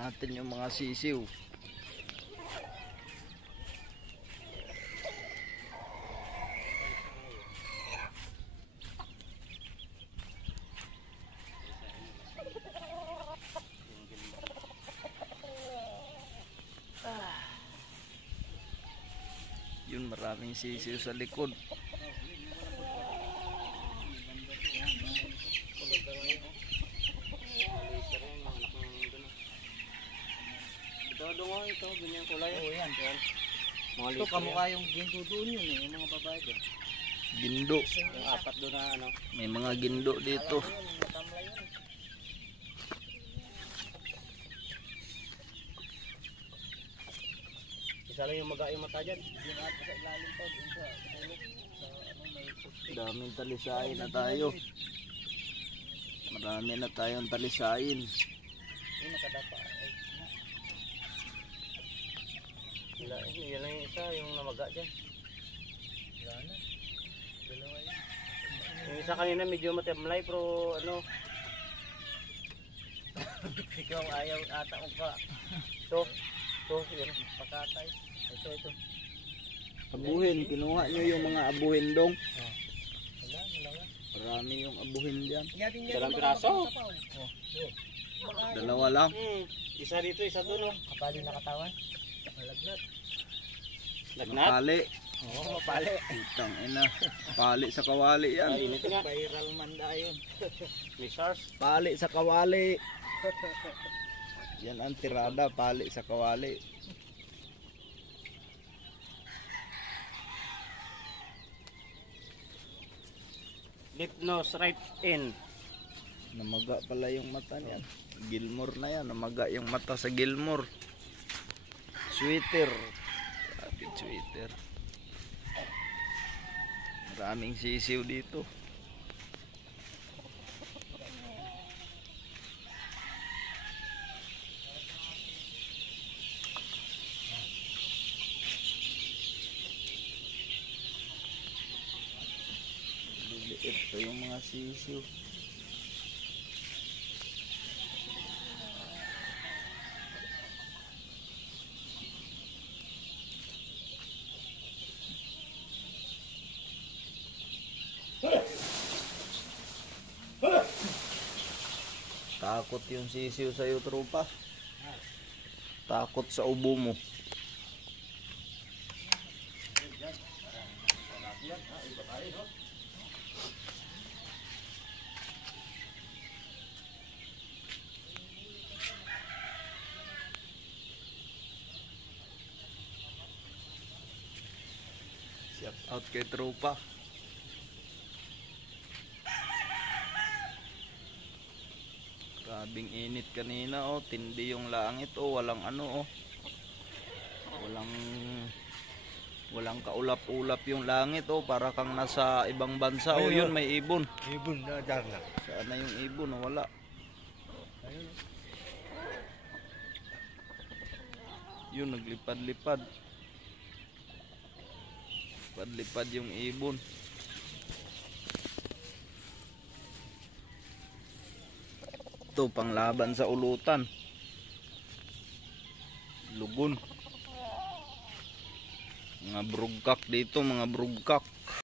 natin yung mga sisiw. Yun, maraming sisiw sa likod. Ito, ganyan kulay. Oo, yan. Mga Ito, kamukha yung gindo doon yun eh, yung mga babae doon. Gindo. Yung apat doon na ano. May mga gindo dito. Matamlay yun. Isa lang yung yung mata dyan. Yung ato sa ilalim pa, dun sa ulok. Sa ano, may pusti. Daming talisain na tayo. Marami na tayong talisain. Yung nakadapa. Yan lang yung isa, yung namaga dyan. Wala na. Dalawa yun. Yung isa kanina medyo matamlay pero ano. Ikaw ayaw ata mo pa. Ito, yan. Pakatay. Ito. Abuhin, kinuha nyo yung mga abuhin dong. Wala nga. Marami yung abuhin dyan. Dalang piraso. Dalawa lang. Isa dito, isa doon. Oh. Kapali na katawan. Malagnat. Lagnat? Pali. Oo, mapali. Itang ina. Pali sa kawali yan. Init nga. Viral man dayon. May SARS. Pali sa kawali. Yan ang tirada, pali sa kawali. Left nose, right in. Namaga pala yung mata niyan. Gilmore na yan. Namaga yung mata sa Gilmore. Sweater. Sabi sweater. Maraming sisiw dito. Ito yung mga sisiw. Takot yung sisiw sa'yo, tropa. Takot sa ubo mo. Shout out kay tropa. Grabing init kanina, oh, tindi yung langit, oh, walang ano, oh. Walang kaulap-ulap yung langit, oh, para kang nasa ibang bansa, oh, yun may ibon. Ibon na darna. Saan na yung ibon, oh, wala. Yun, naglipad-lipad. Lipad-lipad yung ibon. Ito, panglaban sa ulutan. Lugon. Mga brugkak dito, mga brugkak.